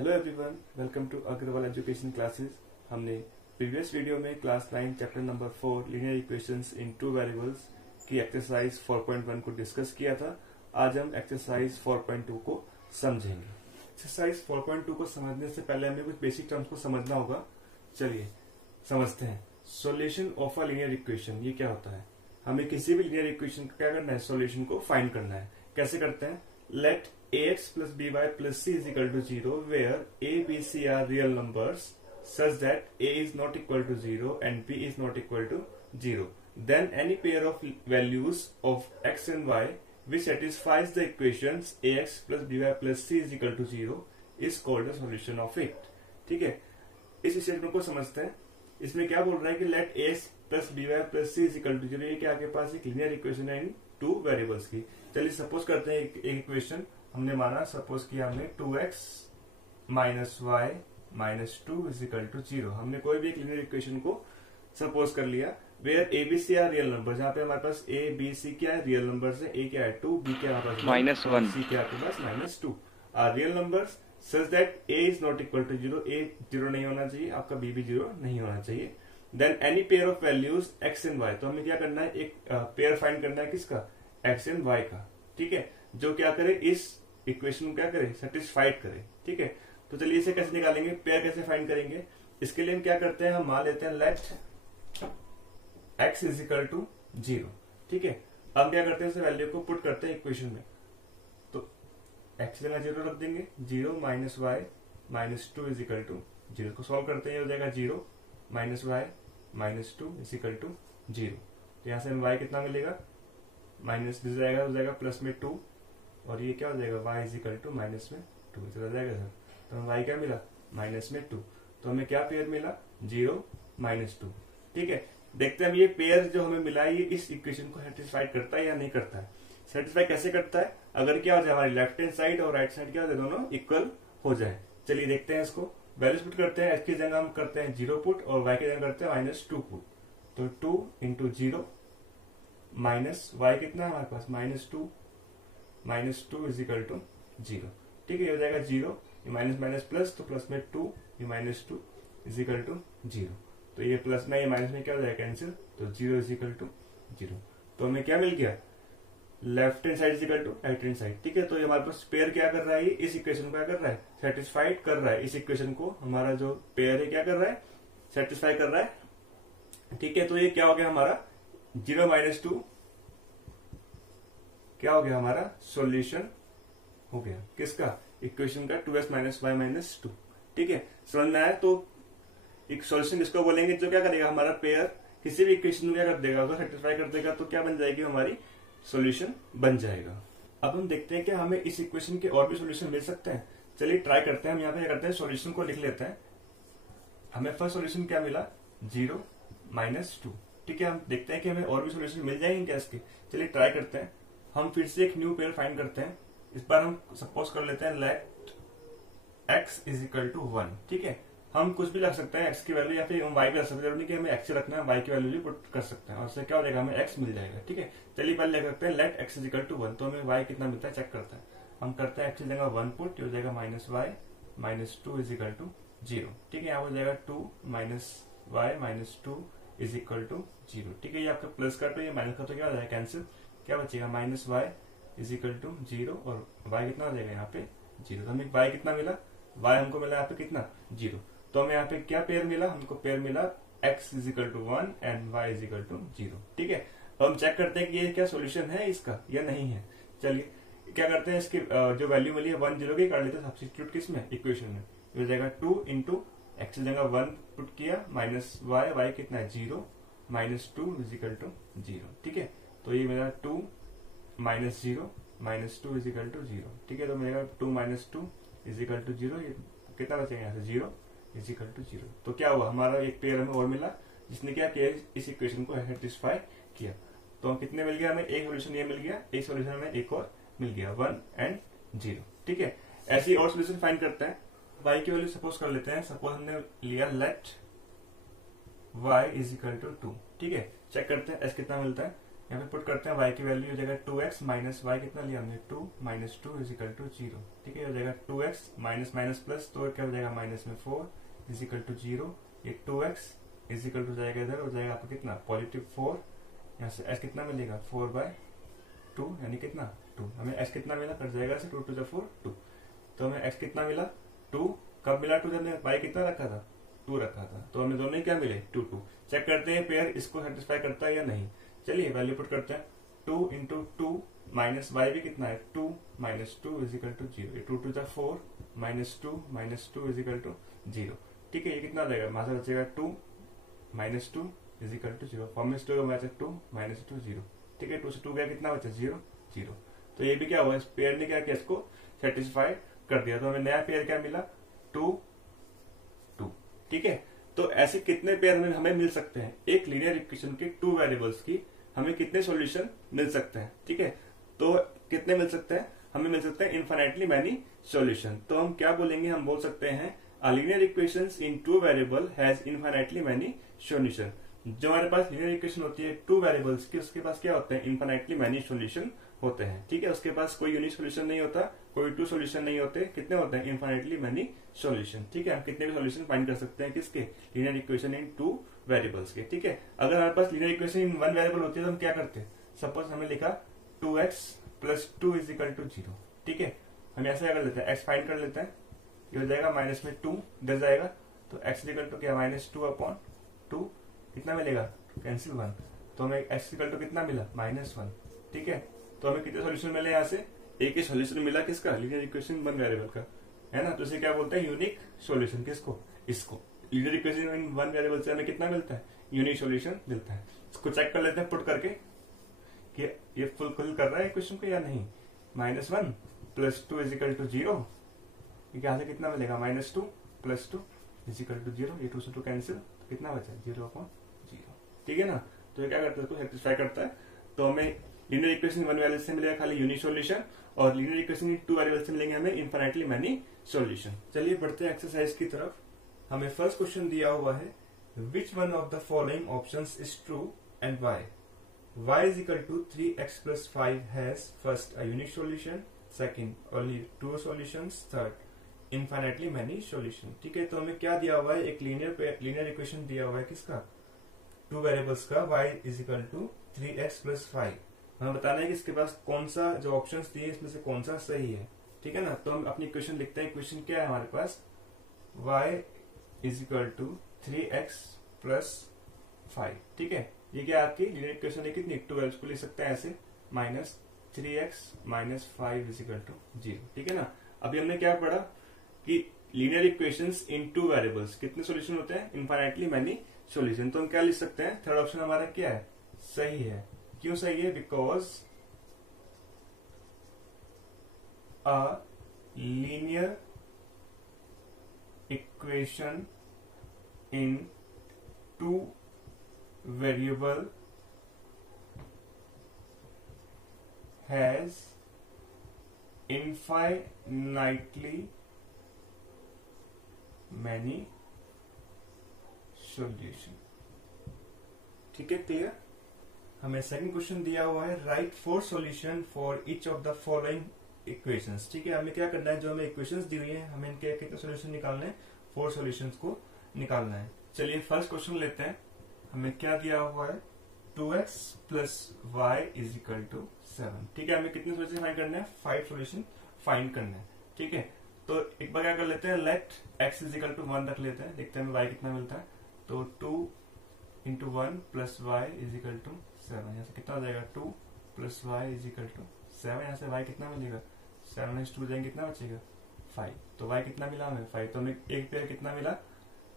Hello everyone, welcome to Agrawal education classes. हमने previous video में class 9 chapter number 4 linear equations in two variables की exercise 4.1 को discuss किया था। आज हम एक्सरसाइज 4.2 को समझेंगे। एक्सरसाइज 4.2 को समझने से पहले हमें कुछ बेसिक टर्म्स को समझना होगा। चलिए समझते हैं। Solution of a linear equation, ये क्या होता है? हमें किसी भी लीनियर इक्वेशन का क्या करना है? सॉल्यूशन को फाइंड करना है। कैसे करते हैं? Let ax plus by plus c is equal to 0 where a, b, c are real numbers such that a is not equal to 0 and b is not equal to 0. Then any pair of values of x and y which satisfies the equations ax plus by plus c is equal to 0 is called the solution of it. ठीक है, इस statement को समझते हैं। इसमें क्या बोल रहा है कि let ax plus by plus c is equal to 0, ये क्या आपके पास एक लीनियर इक्वेशन है इन टू वेरिएबल्स की। चलिए सपोज करते हैं एक इक्वेशन हमने माना, सपोज किया हमने 2x minus y minus 2 is equal to 0। हमने कोई भी एक लीनियर इक्वेशन को सपोज कर लिया where a b c are real number, जहाँ पे हमारे पास ए बी सी क्या है? रियल नंबर्स है। ए क्या है? 2, बी क्या हमारे पास -1, सी क्या आपके पास -2 are real numbers such that A is not equal to 0, A 0 नहीं होना चाहिए, आपका बी भी 0 नहीं होना चाहिए। Then any pair of values x and y, तो हमें क्या करना है? एक पेयर फाइंड करना है किसका? एक्स एंड वाई का। ठीक है, जो क्या करे? इस इक्वेशन को क्या करे? सेटिस्फाइड करे। ठीक है, तो चलिए इसे कैसे निकालेंगे? पेयर कैसे फाइंड करेंगे? इसके लिए हम क्या करते हैं? हम मान लेते हैं let x is equal to 0। ठीक है, अब क्या करते हैं? इस वैल्यू को पुट करते हैं इक्वेशन में, तो x जगह 0 रख देंगे। 0 minus y minus 2 is equal to 0 को सॉल्व करते हैं। हो जाएगा 0 minus y minus 2 is equal to 0। तो यहाँ से हमें y कितना मिलेगा? माइनस हो जाएगा प्लस में 2, और ये क्या हो जाएगा? y is equal to minus में 2 चला जाएगा सर। तो हमें y क्या मिला? माइनस में 2। तो हमें क्या पेयर मिला? 0 माइनस 2। ठीक है, देखते हैं हम ये पेयर जो हमें मिला है ये इस इक्वेशन को सेटिस्फाइड करता है या नहीं करता है। सेटिस्फाई कैसे करता है? अगर क्या हो जाए हमारी लेफ्ट हैंड साइड और राइट साइड क्या हो जाए? दोनों इक्वल हो जाए। चलिए देखते हैं इसको। वैल्यूज पुट करते हैं। x की जगह हम करते हैं 0 पुट और y की जगह करते हैं -2 पुट। तो 2 इंटू 0 माइनस y कितना है हमारे पास? -2 इज इक्वल टू 0। ठीक है, ये हो जाएगा 0, ये माइनस माइनस प्लस, तो प्लस में 2, ये -2 इज इक्वल टू 0। तो ये प्लस में ये माइनस में क्या हो जाएगा? कैंसिल, तो 0 इज इक्वल टू 0। तो हमें क्या मिल गया? Left hand side is equal to right hand side. ठीक है, तो ये हमारे पास पेयर क्या कर रहा है? इस इक्वेशन को क्या कर रहा है? सेटिस्फाइड कर रहा है। इस इक्वेशन को हमारा जो पेयर है क्या कर रहा है? सेटिस्फाई कर रहा है। ठीक है, तो ये क्या हो गया हमारा? 0 माइनस 2 क्या हो गया? हमारा सॉल्यूशन हो गया किसका? इक्वेशन का 2x माइनस वाई माइनस 2। ठीक है, समझ में आया? तो एक सॉल्यूशन किसको बोलेंगे? जो क्या करेगा? हमारा पेयर किसी भी इक्वेशन में क्या कर देगा? अगर सेटिस्फाई कर देगा तो क्या बन जाएगी? हमारी सॉल्यूशन बन जाएगा। अब हम देखते हैं कि हमें इस इक्वेशन के और भी सॉल्यूशन मिल सकते हैं। चलिए ट्राई करते हैं। हम यहाँ पे क्या करते हैं? सॉल्यूशन को लिख लेते हैं। हमें फर्स्ट सॉल्यूशन क्या मिला? 0 माइनस 2। ठीक है, हम देखते हैं कि हमें और भी सॉल्यूशन मिल जाएंगे क्या इसके। चलिए ट्राई करते हैं। हम फिर से एक न्यू पेयर फाइंड करते हैं। इस बार हम सपोज कर लेते हैं let x is equal to 1। ठीक है, हम कुछ भी रख सकते हैं x की वैल्यू, या फिर हम y भी रख सकते हैं। जरूरी नहीं कि हमें x रखना है, y की वैल्यू भी पुट कर सकते हैं और उससे क्या हो जाएगा? हमें x मिल जाएगा। ठीक है, चलिए पहले लिख सकते हैं let x is equal to 1। तो हमें y कितना मिलता है चेक करते हैं। हम करते हैं x की जगह 1 पुट, हो जाएगा minus y minus 2 is equal to 0। ठीक है, यहाँ हो जाएगा 2 minus y minus 2 is equal to 0। ठीक है, ये आपका प्लस का तो ये माइनस का तो क्या हो जाएगा? कैंसिल। क्या बचेगा? Minus y is equal to 0 और y कितना हो जाएगा? यहाँ पे 0। तो हमें y कितना मिला? y हमको मिला यहाँ पे कितना? 0। तो हमें यहाँ पे क्या पेयर मिला? हमको पेयर मिला x is equal to 1 and y is equal to 0। ठीक है, तो हम चेक करते हैं कि ये क्या सोल्यूशन है इसका या नहीं है। चलिए क्या करते हैं? इसकी जो वैल्यू मिली है 1 0 की कर लेते हैं सब्स्टिट्यूट किसमें? इक्वेशन में। हो जाएगा 2 इंटू एक्स की जगह 1 पुट किया माइनस y कितना है? 0 माइनस 2 इज इक्वल टू 0। ठीक है, तो ये मेरा 2 minus 0 minus 2 is equal to 0। ठीक है, तो मेरा 2 माइनस 2 इज इक्वल टू 0। ये कितना बचेगा यहाँ से? 0 इज इक्वल टू 0। तो क्या हुआ? हमारा एक पेयर हमें और मिला जिसने क्या किया? इस इक्वेशन को सेटिस्फाई किया। तो हम कितने मिल गया? हमें एक सोल्यूशन ये मिल गया, एक सोल्यूशन हमें एक और मिल गया 1 एंड 0। ठीक है, ऐसे ही और सोल्यूशन फाइंड करते हैं। y की वैल्यू सपोज कर लेते हैं। सपोज हमने लिया let y is equal to 2। ठीक है, चेक करते हैं s कितना मिलता है। यहाँ पे पुट करते हैं y की वैल्यू हो जाएगा 2x माइनस वाई, कितना लिया हमने 2 माइनस 2 इज इक्वल टू 0। ठीक है, हो जाएगा 2x माइनस माइनस प्लस, तो क्या हो जाएगा माइनस में 4 इज इक्वल टू 0। ये 2x इज इक्वल टू जाएगा इधर, हो जाएगा आपको कितना पॉजिटिव 4, यहाँ से x कितना मिलेगा 4/2 यानी कितना 2। हमें x कितना मिला, कट जाएगा से 2 to the 4 2, तो हमें x कितना मिला 2। कब मिला 2, जब हमने y कितना रखा था 2 रखा था, तो हमें दोनों ही क्या मिले 2 2। चेक करते हैं पेयर इसको सेटिस्फाई करता है या नहीं। चलिए वैल्यू पुट करते हैं, 2 इंटू 2 माइनस वाई भी कितना है 2 minus 2 is equal to 0, 2 to the 4 minus 2 is equal to 0। ठीक है, ये कितना रहेगा, वहां से बचेगा 2 minus 2 is equal to 0, form में स्टोर बचा 2 माइनस 2 0। ठीक है, 2 से 2 गया, कितना बचा 0 0। तो ये भी क्या हुआ, इस पेयर ने क्या किया, इसको सेटिस्फाई कर दिया, तो हमें नया पेयर क्या मिला 2 2। ठीक है, तो ऐसे कितने पेयर हमें मिल सकते हैं, एक लीनियर इक्वेशन के 2 वेरिएबल्स की हमें कितने सॉल्यूशन मिल सकते हैं। ठीक है, तो कितने मिल सकते हैं, हमें मिल सकते हैं इनफाइनाइटली मैनी सॉल्यूशन। तो हम क्या बोलेंगे, हम बोल सकते हैं a linear equations in 2 variable has infinitely many solution. जो हमारे पास लीनियर इक्वेशन होती है 2 वेरिएबल्स की, उसके पास क्या होते हैं इनफाइनाइटली मैनी सॉल्यूशन होते हैं। ठीक है, उसके पास कोई यूनिक सॉल्यूशन नहीं होता, कोई 2 सॉल्यूशन नहीं होते, कितने होते हैं इनफाइनाइटली मैनी सॉल्यूशन। ठीक है, हम कितने भी सॉल्यूशन फाइंड कर सकते हैं किसके, लीनियर इक्वेशन इन 2 वेरिएबल्स के। ठीक है, अगर हमारे पास लीनियर इक्वेशन इन 1 वेरिएबल होती है तो हम क्या करते हैं, सपोज हमें लिखा 2x plus 2 is equal to 0। ठीक है, हम ऐसे क्या कर लेते हैं, x फाइंड कर लेते हैं, ये हो जाएगा माइनस में 2 इधर जाएगा, तो x इक्वल टू क्या माइनस 2 अपॉन 2, कितना मिलेगा कैंसिल 1, तो हमें x इक्वल टू कितना मिला -1। ठीक है, तो हमें कितने सॉल्यूशन मिले, यहाँ से एक ही सॉल्यूशन मिला, किसका, लीनियर इक्वेशन 1 वेरिएबल का, है ना। तो इसे क्या बोलते हैं यूनिक सॉल्यूशन, किसको, इसको। लीनियर इक्वेशन इन 1 वेरिएबल से हमें कितना मिलता है, यूनिक सॉल्यूशन मिलता है। इसको चेक कर लेते हैं पुट करके कि ये फुलफिल कर रहा है इक्वेशन को या नहीं। -1 प्लस 2 इज इक्वल टू 0, यहाँ से कितना मिलेगा -2 प्लस 2 इज इक्वल टू 0, ये 2 से 2 कैंसिल, तो कितना बचा 0/0। ठीक है ना, तो ये क्या करता है, इसको सेटिस्फाई करता है। तो हमें लीनियर इक्वेशन 1 वेरिएबल से मिलेगा खाली यूनिक सॉल्यूशन, और लीनियर इक्वेशन 2 वेरिएबल से मिलेंगे हमें इनफाइनाइटली मैनी सॉल्यूशन। चलिए बढ़ते हैं एक्सरसाइज की तरफ। हमें फर्स्ट क्वेश्चन दिया हुआ है, which one of the following options is true and why. y is equal to 3x plus 5 has first a unique solution, second only 2 solutions, third infinitely many solution। ठीक है, तो हमें क्या दिया हुआ है, एक लीनियर इक्वेशन दिया हुआ है किसका, 2 वेरिएबल्स का, y is equal to 3x plus 5। हमें बताना है कि इसके पास कौन सा जो ऑप्शंस दिए इसमें से कौन सा सही है। ठीक है ना, तो हम अपनी इक्वेशन लिखते हैं। इक्वेशन क्या है हमारे पास, y is equal to 3x plus 5। ठीक है, ये क्या आपकी लीनियर इक्वेशन है, कितनी 2 वेरिएबल्स को लिख सकते हैं ऐसे, -3x minus 5 is equal to 0। ठीक है ना, अभी हमने क्या पढ़ा कि लीनियर इक्वेशंस इन 2 वेरिएबल्स कितने सॉल्यूशन होते हैं, इनफाइनाइटली मैनी सॉल्यूशन। तो हम क्या लिख सकते हैं, थर्ड ऑप्शन हमारा क्या है, सही है। क्यों सही है, because a linear equation in 2 variable has infinitely many solution। ठीक है, क्लियर। हमें सेकंड क्वेश्चन दिया हुआ है, right 4 solution for each of the following equations. ठीक है, हमें क्या करना है, जो हमें इक्वेशंस दी हुई है हमें इनके कितने सॉल्यूशन निकालने हैं, 4 सॉल्यूशंस को निकालना है। चलिए फर्स्ट क्वेश्चन लेते हैं। हमें क्या दिया हुआ है, 2x plus y is equal to 7। ठीक है, हमें कितने सॉल्यूशन फाइंड करने हैं, 5 सॉल्यूशन फाइंड करने हैं। ठीक है, तो एक बार क्या कर लेते हैं, let x is equal to 1 रख लेते हैं, देखते हैं हमें y कितना मिलता है। तो 2 into 1 plus y is equal to 7, यहाँ से कितना हो जाएगा 2 plus y is equal to 7, यहाँ से y कितना मिलेगा, 7 2 जाएंगे, कितना बचेगा 5। तो y कितना मिला हमें 5, तो हमें एक पेयर कितना मिला,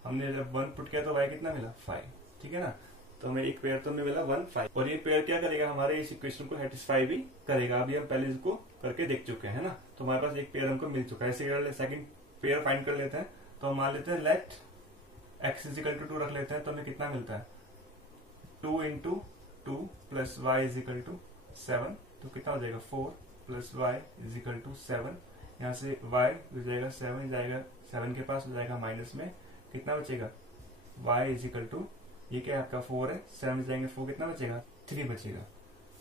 हमने जब 1 पुट किया तो y कितना मिला 5। ठीक है ना, तो हमें एक पेयर तो हमें मिला 1 5, और ये पेयर क्या करेगा, हमारे इस इक्वेशन को सेटिस्फाई भी करेगा। अभी हम पहले इसको करके देख चुके हैं ना, तो हमारे पास एक पेयर हमको मिल चुका है। ऐसे सेकंड पेयर फाइंड कर लेते हैं। तो हम मान लेते हैं let x is equal to 2 रख लेते हैं, तो हमें कितना मिलता है, 2 into 2 plus y is equal to 7, तो कितना हो जाएगा 4 plus y is equal to 7। यहाँ से y हो जाएगा 7 जाएगा, 7 के पास हो जाएगा माइनस में, कितना बचेगा y इज इक्वल टू, ये क्या है आपका 4 है, 7 जाएंगे 4, कितना बचेगा 3 बचेगा।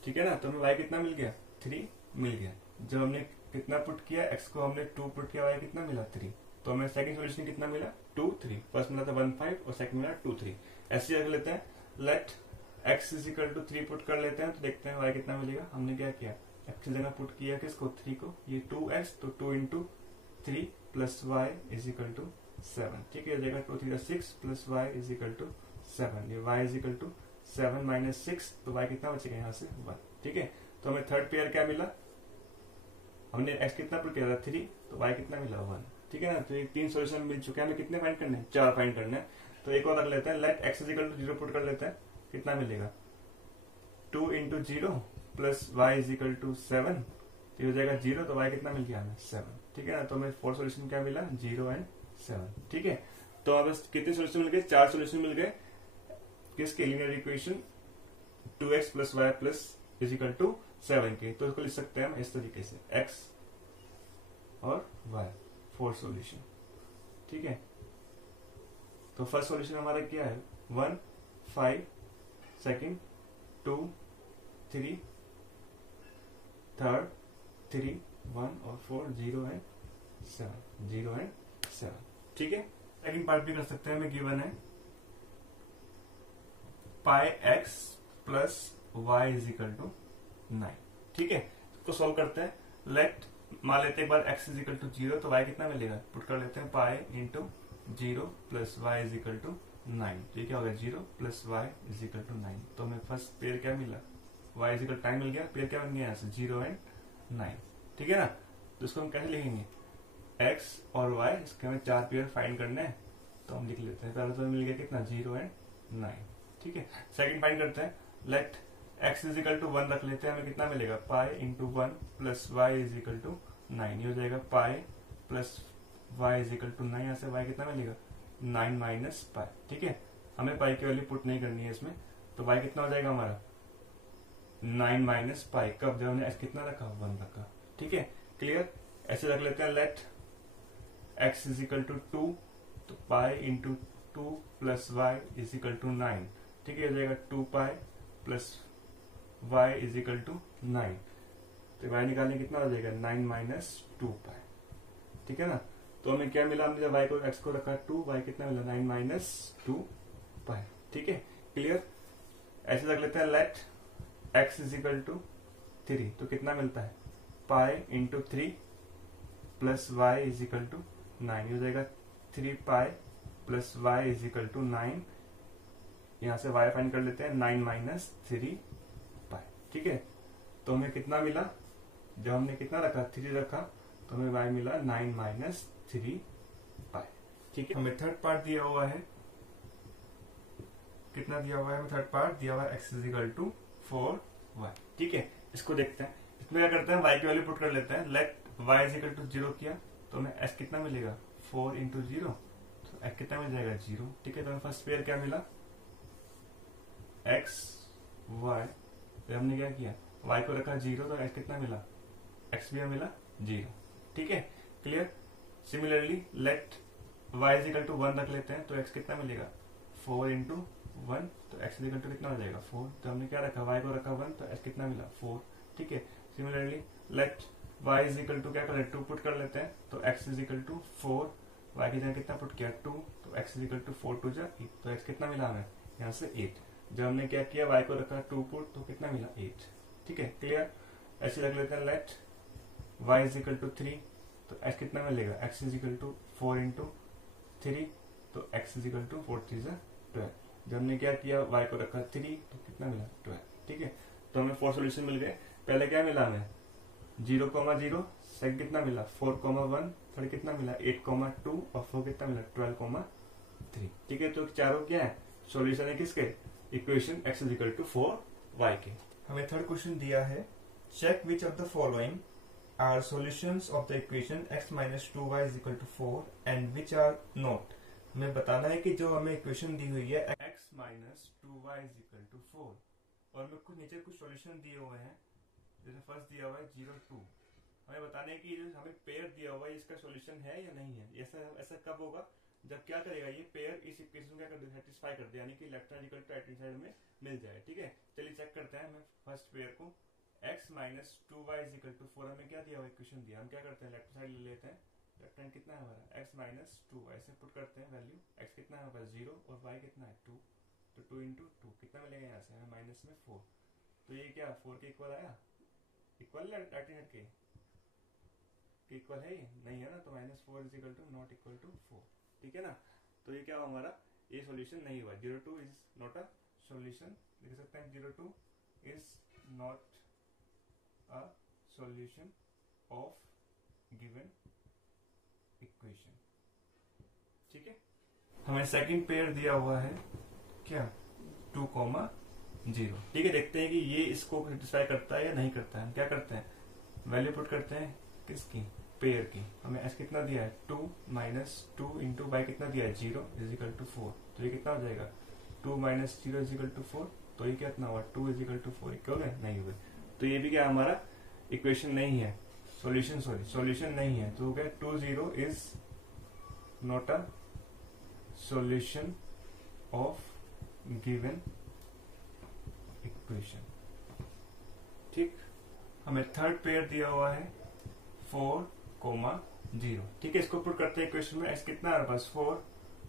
ठीक है ना। तो हमें y कितना मिल गया, 3 मिल गया। जब हमने कितना पुट किया, x को हमने 2 पुट किया, y कितना मिला, 3। तो हमें सेकंड सॉल्यूशन कितना मिला, 2 3। फर्स्ट मिला था 1 5 और सेकंड मिला 2 3। ऐसे रख लेते हैं। Let x is equal to 3 put कर लेते हैं, तो देखते हैं y कितना मिलेगा। हमने क्या किया, x की जगह पुट किया किसको, 3 को। ये 2x, तो 2 into 3 plus y is equal to 7। ठीक है, जगह 2 3 6 plus y is equal to 7। ये y is equal to 7 minus 6, तो y कितना बचेगा यहाँ से 1। ठीक है, तो हमें थर्ड पेयर क्या मिला, हमने x कितना पुट किया था 3, तो y कितना मिला 1। ठीक है ना। तो ये 3 सॉल्यूशन मिल चुके हैं। हमें कितने फाइंड करने हैं, 4 फाइंड करने हैं। तो एक और रख लेते हैं। Let x is equal to 0 put कर लेते हैं, कितना मिलेगा, 2 into 0 plus y is equal to 7। तो हो जाएगा 0, तो y कितना मिल गया हमें 7। ठीक है ना। तो हमें 4 सॉल्यूशन क्या मिला, 0 एंड 7। ठीक है, तो अब कितने सॉल्यूशन मिल गए, 4 सॉल्यूशन मिल गए किसके, linear equation 2x plus y plus is equal to 7 के। तो इसको लिख सकते हैं हम इस तरीके से, x और y 4 सॉल्यूशन। ठीक है, तो फर्स्ट सॉल्यूशन हमारा क्या है, 1 5, सेकंड 2 3, थर्ड 3 1 और 4 0 एंड 7, 0 एंड 7। ठीक है, सेकंड पार्ट भी कर सकते हैं। हमें गिवन है pi x plus y is equal to 9। ठीक है, इसको सॉल्व करते हैं। लेट मान लेते हैं एक बार x इज इक्वल टू 0, तो y कितना मिलेगा, पुट कर लेते हैं pi into 0 plus y is equal to 9। तो क्या होगा, 0 plus y is equal to 9। तो हमें फर्स्ट पेयर क्या मिला, y इज इक्वल टाइम मिल गया, पेयर क्या बन गया यहाँ से, 0 एंड 9। ठीक है ना। तो इसको हम कैसे लिखेंगे, x और y, इसके हमें 4 पेयर फाइंड करने हैं। तो हम लिख लेते हैं, पहले तो मिल गया कितना, 0 एंड 9। ठीक है, सेकंड फाइंड करते हैं। Let x is equal to 1 रख लेते हैं, हमें कितना मिलेगा, pi into 1 plus y is equal to 9। ये हो जाएगा pi plus y is equal to 9। यहाँ से y कितना मिलेगा, 9 माइनस पाई। ठीक है, हमें पाई की वैल्यू पुट नहीं करनी है इसमें। तो y कितना हो जाएगा हमारा, 9 माइनस पाई। कब, जब हमने x कितना रखा, 1 रखा। ठीक है, क्लियर। ऐसे रख लेते हैं। Let x is equal to 2, तो pi into 2 plus y is equal to 9। ठीक है, हो जाएगा 2 pi plus y is equal to 9। तो y निकालने कितना हो जाएगा, 9 माइनस 2 पाई। ठीक है ना। तो हमें क्या मिला, हमने जब y को x को रखा 2, y कितना मिला, 9 माइनस 2 पाई। ठीक है, क्लियर। ऐसे रख लेते हैं। Let x is equal to 3, तो कितना मिलता है, pi into 3 plus y is equal to 9। हो जाएगा 3 pi plus y is equal to 9। यहां से y फाइंड कर लेते हैं, 9 माइनस 3 पाई। ठीक है, तो हमें कितना मिला, जब हमने कितना रखा, 3 रखा, तो हमें y मिला 9 माइनस 3 पाई। ठीक है, हमें थर्ड पार्ट दिया हुआ है, कितना दिया हुआ है हमें, थर्ड पार्ट दिया हुआ है x is equal to 4y। ठीक है, इसको देखते हैं। इसमें क्या करते हैं, y की वैल्यू पुट कर लेते हैं। Let y is equal to 0 किया, तो हमें x कितना मिलेगा, 4 इंटू 0, तो x कितना मिल जाएगा, 0। ठीक है, तो हमें फर्स्ट पेयर क्या मिला, x y। फिर हमने क्या किया, y को रखा 0, तो x कितना मिला, x भी मिला 0। ठीक है, clear. Similarly let y is equal to 1 रख लेते हैं, तो x कितना मिलेगा, 4 इंटू 1, तो x इज इक्वल टू कितना हो जाएगा, 4। तो हमने क्या रखा, y को रखा 1, तो x कितना मिला, 4। ठीक है, similarly let y is equal to क्या कर लेते हैं, 2 पुट कर लेते हैं, तो x is equal to 4, y की जगह कितना पुट किया, 2, तो x इज इक्वल टू 4 2 जा 8, तो x कितना मिला हमें, यहाँ से 8। जब हमने क्या किया, y को रखा 2 पुट, तो कितना मिला, 8। ठीक है, क्लियर। ऐसे रख लेते हैं। Let y is equal to 3, तो x कितना मिलेगा, x is equal to 4 into 3, तो x इज इक्वल टू 4 3 जा 12। जब हमने क्या किया, y को रखा 3, तो कितना मिला, 12। ठीक है, तो हमें 4 सॉल्यूशन मिल गए। पहले क्या मिला हमें, 0, 0, सेकंड कितना मिला, 4, 1, थर्ड कितना मिला, 8, 2 और 4 कितना मिला, 12, 3। ठीक है, तो चारों क्या है, सॉल्यूशन है किसके, equation x is equal to 4y के। हमें थर्ड क्वेश्चन दिया है, check which of the following are solutions of the equation x minus 2y is equal to 4 and which are not. हमें बताना है कि जो हमें इक्वेशन दी हुई है x minus 2y is equal to 4, और हमें कुछ नीचे कुछ सॉल्यूशन दिए हुए हैं। जैसे फर्स्ट दिया हुआ है 0 2, हमें बताना है कि जो हमें पेयर दिया हुआ है इसका सॉल्यूशन है या नहीं है। ऐसा कब होगा, जब क्या करेगा ये पेयर इस इक्वेशन को क्या कर दे, सेटिस्फाई कर दे, यानी कि left hand equal to right hand side में मिल जाए। ठीक है, चलिए चेक करते हैं। हमें फर्स्ट पेयर को x minus 2y is equal to 4 हमें क्या दिया हुआ इक्वेशन दिया। हम क्या करते हैं, लेफ्ट साइड ले लेते हैं। लेफ्ट हैंड कितना है हमारा, x माइनस 2 ऐसे पुट करते हैं वैल्यू। x कितना है हमारे पास 0 और y कितना है 2, तो 2 इंटू 2 कितना मिलेगा यहाँ से हमें माइनस में 4। तो ये क्या 4 के इक्वल आया, इक्वल राइट हैंड के इक्वल है ये नहीं है ना, तो minus 4 is equal to not equal to 4। ठीक है ना, तो ये क्या हुआ हमारा, ये सॉल्यूशन नहीं हुआ। 02 इज नॉट अ सॉल्यूशन, लिख सकते हैं 02 is not a solution of given equation. ठीक है, हमें सेकंड पेयर दिया हुआ है क्या 2,0। ठीक है, देखते हैं कि ये इसको सेटिस्फाई करता है या नहीं करता है। हम क्या करते हैं, वैल्यू पुट करते हैं किसकी, पेयर की। हमें s कितना दिया है 2 माइनस 2 इंटू बाई कितना दिया है 0 इज इक्वल टू 4। तो ये कितना हो जाएगा 2 माइनस 0 इज इक्वल टू 4। तो ये कितना हुआ 2 इज इक्वल टू 4 इक्वल है नहीं हुए। तो ये भी क्या हमारा इक्वेशन नहीं है, सॉल्यूशन नहीं है। तो क्या 20 is not a solution of given equation. ठीक, हमें थर्ड पेयर दिया हुआ है 4,0। ठीक है, इसको पुट करते हैं इक्वेशन में। x कितना है हमारे पास 4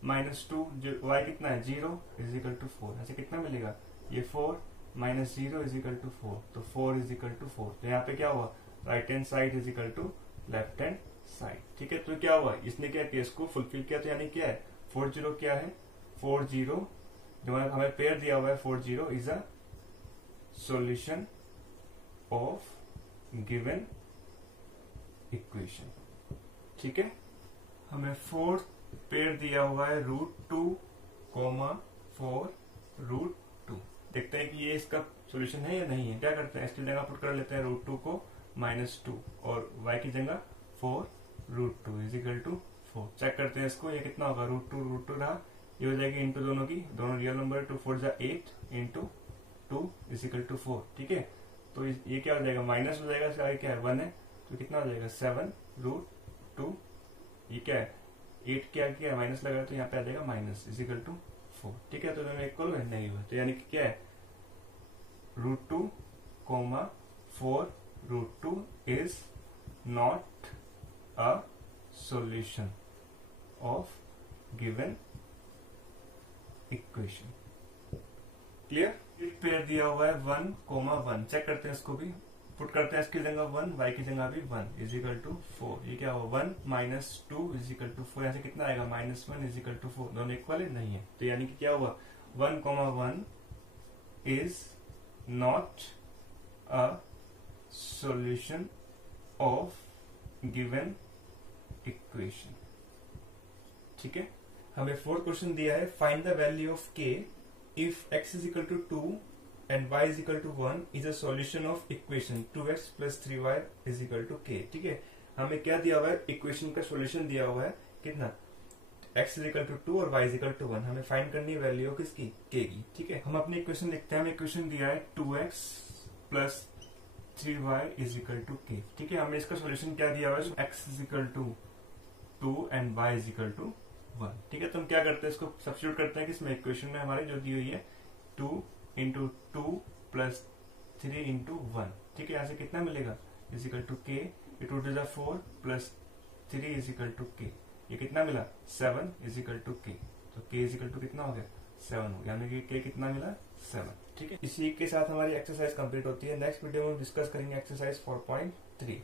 माइनस 2, y कितना है 0 इज इक्वल टू 4। ऐसे कितना मिलेगा, ये 4 माइनस 0 इज इक्वल टू 4, तो 4 इज इक्वल टू 4। तो यहाँ पे क्या हुआ, right hand side is equal to left hand side. ठीक है, तो क्या हुआ, इसने क्या केस को फुलफिल किया। तो यानी क्या है 40 क्या है 40, जो हमें पेयर दिया हुआ है 40 is a solution of given equation. ठीक है, हमें फोर्थ पेयर दिया हुआ है √2, 4 √2। देखते हैं कि ये इसका सॉल्यूशन है या नहीं है। क्या करते हैं, इसकी जगह पुट कर लेते हैं √2 को -2 और y की जगह 4 √2 इज इक्वल टू 4। चेक करते हैं इसको, ये कितना होगा √2 रहा, ये हो जाएगी इंटू दोनों की, दोनों रियल नंबर 2 4 जा 8 इंटू 2 इज इक्वल टू 4। ठीक है, तो ये क्या हो जाएगा, माइनस हो जाएगा, इसका क्या है 1 है, तो कितना हो जाएगा 7 √2। ये क्या है 8 क्या माइनस लगा, तो यहाँ पे आ जाएगा माइनस इज इक्वल टू 4। ठीक है, तो दोनों इक्वल है नहीं हुआ। तो यानी कि क्या है √2, 4 √2 is not a solution of given equation. Clear, pair दिया हुआ है 1,1। चेक करते हैं इसको भी, पुट करते हैं इसकी जगह 1, y की जगह भी 1 इज इक्वल टू 4। ये क्या हुआ 1 माइनस 2 इज इक्वल टू 4। यहाँ से कितना आएगा -1 इज इक्वल टू 4। दोनों इक्वल है नहीं है, तो यानी कि क्या हुआ 1,1 is not a solution of given equation. ठीक है, हमें फोर्थ क्वेश्चन दिया है find the value of k if x is equal to 2 and y is equal to 1 is a solution of equation 2x plus 3y is equal to k। ठीक है, हमें क्या दिया हुआ है, इक्वेशन का सॉल्यूशन दिया हुआ है कितना, x is equal to 2 और y is equal to 1। हमें फाइंड करनी है वैल्यू किसकी, k की। ठीक है, हम अपनी इक्वेशन लिखते हैं। हमें इक्वेशन दिया है 2x plus 3y is equal to k। ठीक है, हमें इसका सॉल्यूशन क्या दिया हुआ है, x is equal to 2 and y is equal to 1। ठीक है, तो हम क्या करते हैं, इसको सब्स्टिट्यूट करते हैं किसमें, इक्वेशन में हमारी जो दी हुई है 2 इंटू 2 प्लस 3 इंटू 1। ठीक है, यहाँ से कितना मिलेगा इज इक्वल टू के, 2 to 4 plus 3 is equal to के। ये कितना मिला 7 इज इक्वल टू के। तो के इज इक्वल टू कितना हो गया 7 हो गया, यानी कि के कितना मिला 7। ठीक है, इसी के साथ हमारी एक्सरसाइज कंप्लीट होती है। नेक्स्ट वीडियो में डिस्कस करेंगे एक्सरसाइज 4.3।